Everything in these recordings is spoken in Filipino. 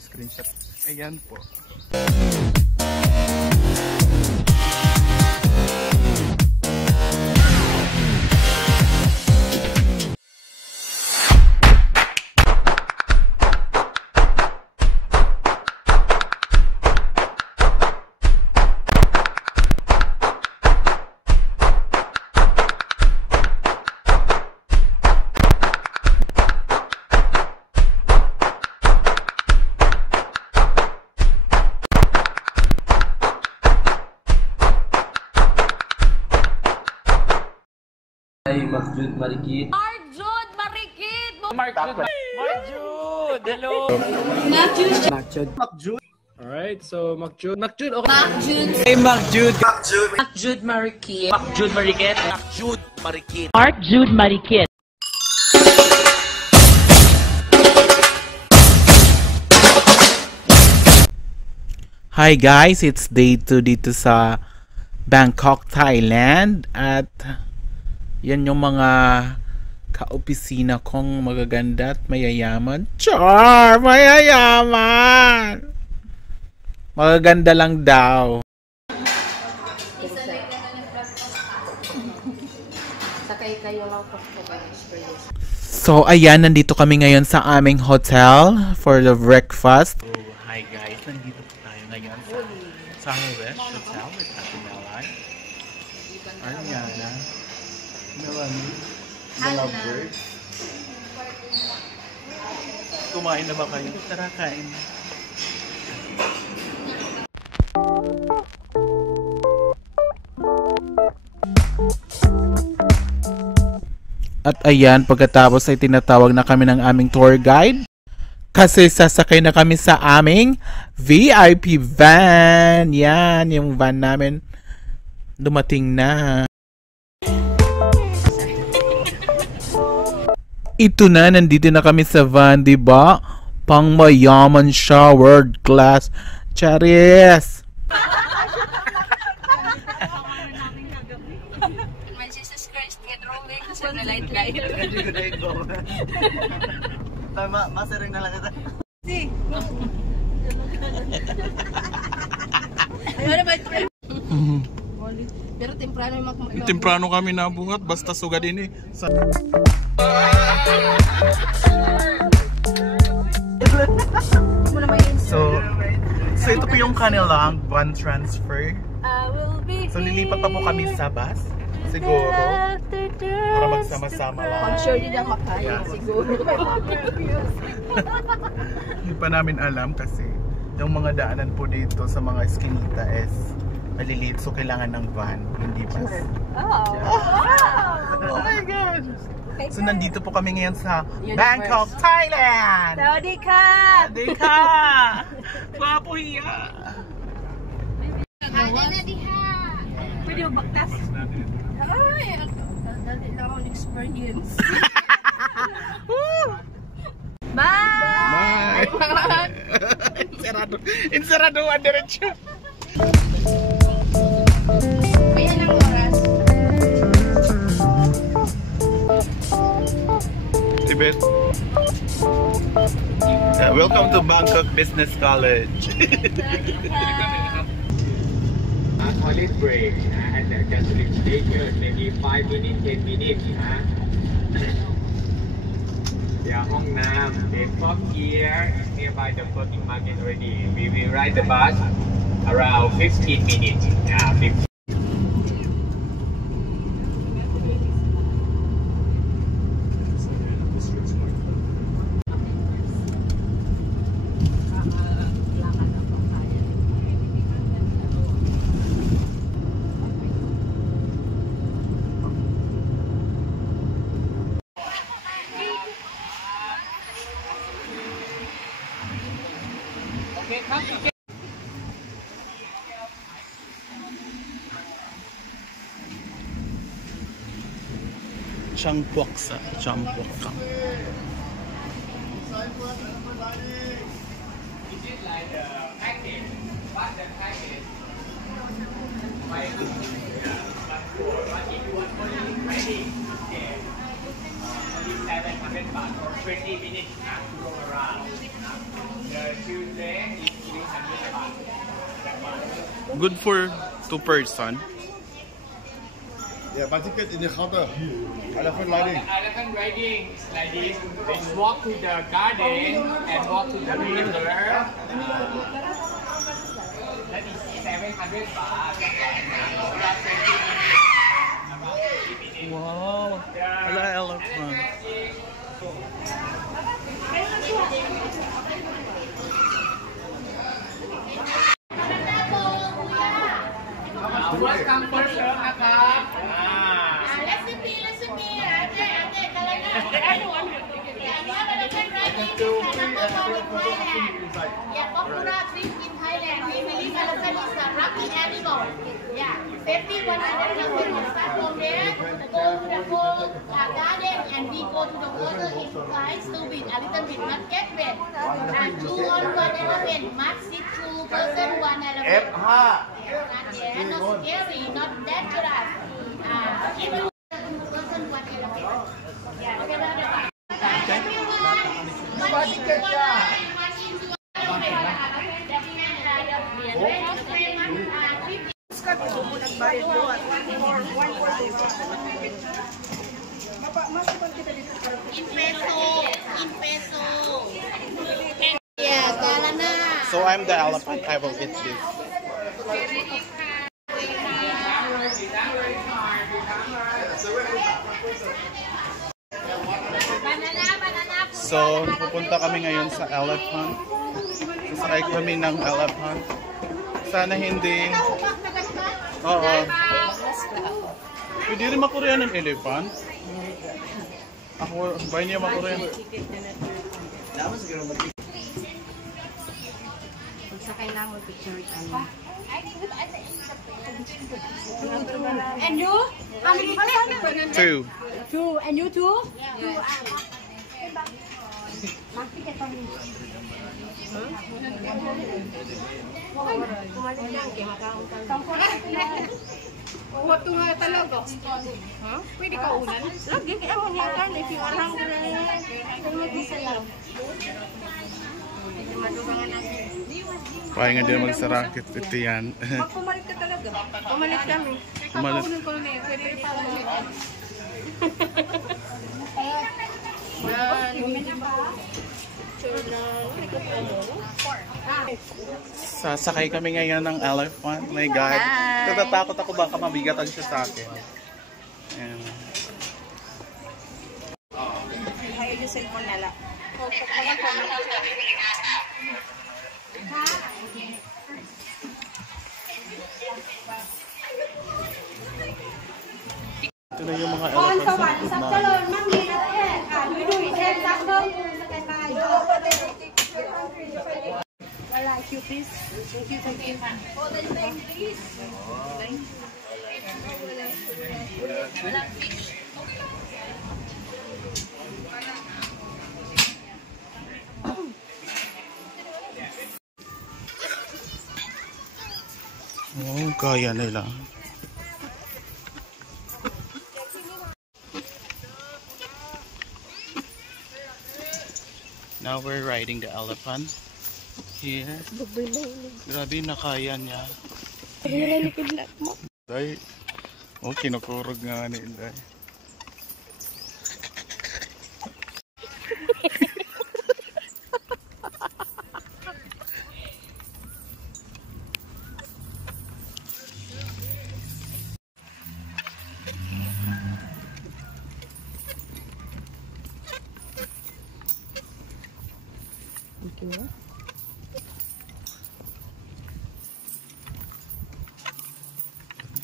Screenshot. Ayan po. Marjud Marikit. Marjud Marikit! Marjud! Hello! Macjud. Alright, so Macjud, okay. Marjud! Hey, Macjud! Marjud Marikit! Macjud Marikit! Marjud Marikit! Hi guys, it's day 2 dito sa Bangkok, Thailand. At yan yung mga kaopisina kong magaganda at mayayaman. Char! Mayayaman! Magaganda lang daw. So ayan, nandito kami ngayon sa aming hotel for the breakfast. So, hi guys, nandito po tayo ngayon sa Sunwest Hotel with Ate Melay. Ariana, Melanie, the lovebirds. Kumain na ba kayo? Tara, kain. At ayan, pagkatapos ay tinatawag na kami ng aming tour guide. Kasi sasakay na kami sa aming VIP van. Yan, yung van namin dumating na. Ito na, nandito na kami sa van, diba? Pang mayaman siya, world class. Charis! Tama, masaring na lang ito. Pero temprano yung Temprano kami nabuhat, basta sugad ini. So ito po yung kanilang van transfer. So lilipat pa po kami sa bus. Siguro. Para magsama-sama lang. I'm sure hindi na makaya siguro. Hindi pa namin alam kasi yung mga daanan po dito sa mga eskinita is maliliit. So kailangan ng van, hindi bus. Oh my God! So nandito po kami ngayon sa Bangkok, Thailand! Saudi ka! Saudi ka! Gwapo hiya! Pwede mo baktas? Ay! Dali lang ang experience. Bye! Bye! Encerrado ang diretso. Ayan ang oras. Tibet. Welcome to Bangkok Business College. Toilet break at the Catholic station, maybe 5 minutes, 10 minutes. Yeah, Hong Nam, they stop here nearby the floating market already. We will ride the bus around 15 minutes. Yeah, 15. Changpok sa Changpok ka. baht for 20 minutes to roll around. The Tuesday is 300 baht. Good for 2 person. Yeah, buy ticket in the counter. Elephant riding. Elephant riding is like this. They walk to the garden and walk to the river. That is 700 baht. Wow. Wala elephant. First come first serve, Akak. Recipe. Ate, talaga. Yeah, popular trip in Thailand. We believe elephant is a lucky animal. Yeah, 50-100 start from there, go to the whole garden, and we go to the water in guys to be a little bit not get wet. And 2 on 1 elephant, max 2 person 1 elephant. F5. Yeah, not scary, not dangerous. If you 2 person 1 elephant. Yeah, okay, in peso. Yeah, Galana. So I'm the elephant. I will eat this. So, pupunta kami ngayon sa elephant. Sasakay kami ng elephant. Sana hindi. Oo. Pwede rin makurya ng elephant. Ako, ba niya makurya? Magsakay lang mo picture kami. And you? How many person? 2. 2. And you too? What to nga talaga? Huh? Pwede ka ulan? Lagi kaya mo niya kan if you are hungry. Kung mag-isa lang. Kaya nga din magsarakit ito yan. Pumalit ka talaga. Pumalit kami. Pumalit. Kakaunin ko na yun. Pwede rin pa ulit. Sasakay kami ngayon ng elephant. My God. Natatakot ako baka mabigatan siya sa akin. Ayan. Ayaw yung cellphone nala. Ito na yung mga elephant sa gitna. Wala, cuties. Oh, kaya nila. Now we're riding the elephant here. Grabe na kaya niya. Day. Oh, kinukurog nga ni Inday.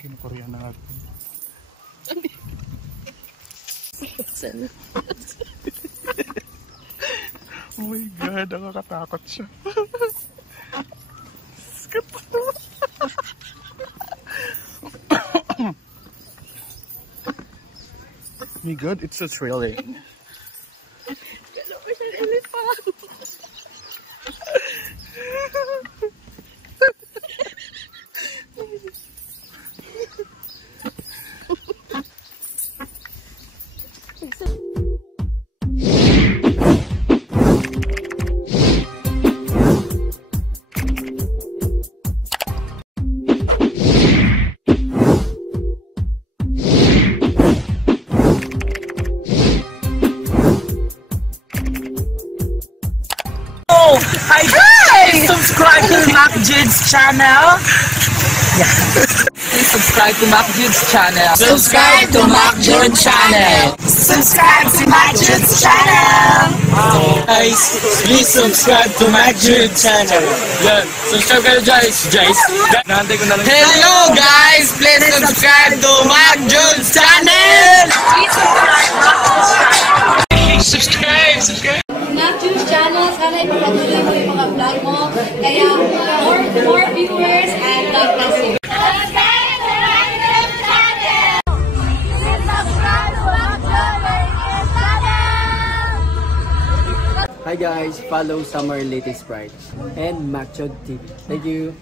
Kinukurya na natin. Oh my God, nakakatakot siya. Oh my God, it's so thrilling. Hi guys! Subscribe to Mac Jude's channel. Please subscribe to Mac Jude's channel. Subscribe to Mac Jude channel. Subscribe to Mac Jude's channel. Guys, please subscribe to Mac Jude channel. Yan. Subscribe kayo, guys. Nahantay ko na lang. Hello guys, please subscribe to Mac Jude's channel. Subscribe. Mac Jude channel, sana ipapatuloy mo yung mga vlog mo. Kaya, more viewers and God bless you. Hi guys, follow Summer Latest Sprites and Mac Jude TV. Thank you.